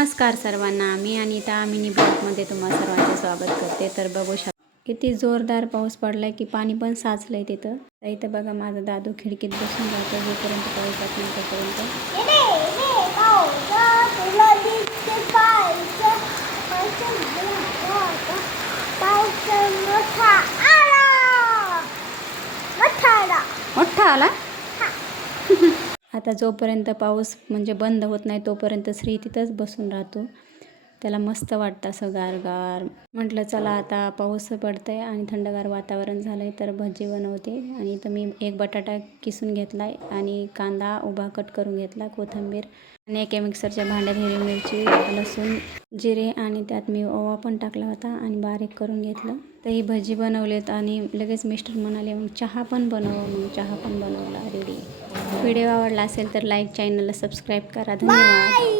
नमस्कार सर्वांना, मी अनिता मिनी ब्लॉगमध्ये तुम्हा सर्वांचे स्वागत करते. तर बघू शकता किती जोरदार पाऊस पडलाय की पाणी पण साचलंय तिथं. तर इथं बघा माझा दादू खिडकीत बसून राहतो जोपर्यंत पाऊस जात नाही तोपर्यंत. मोठा आला. आता जोपर्यंत पाऊस म्हणजे बंद होत नाही तोपर्यंत श्री तिथंच बसून राहतो. त्याला मस्त वाटतं असं गारगार. म्हटलं चला आता पाऊस पडतंय आणि थंडगार वातावरण झालंय तर भजी बनवते. आणि इथं मी एक बटाटा किसून घेतलाय आणि कांदा उभा कट करून घेतला, कोथिंबीर आणि एका मिक्सरच्या भांड्यात हिरवी मिरची, लसूण, जिरे आणि त्यात मी ओवा पण टाकला होता आणि बारीक करून घेतलं. तर ही भजी बनवलेत आणि लगेच मिस्टर म्हणाले मग चहा पण बनव. मग चहा पण बनवला रेडी. व्हिडिओ आवडला असेल तर लाईक, चॅनलला सबस्क्राईब करा. धन्यवाद.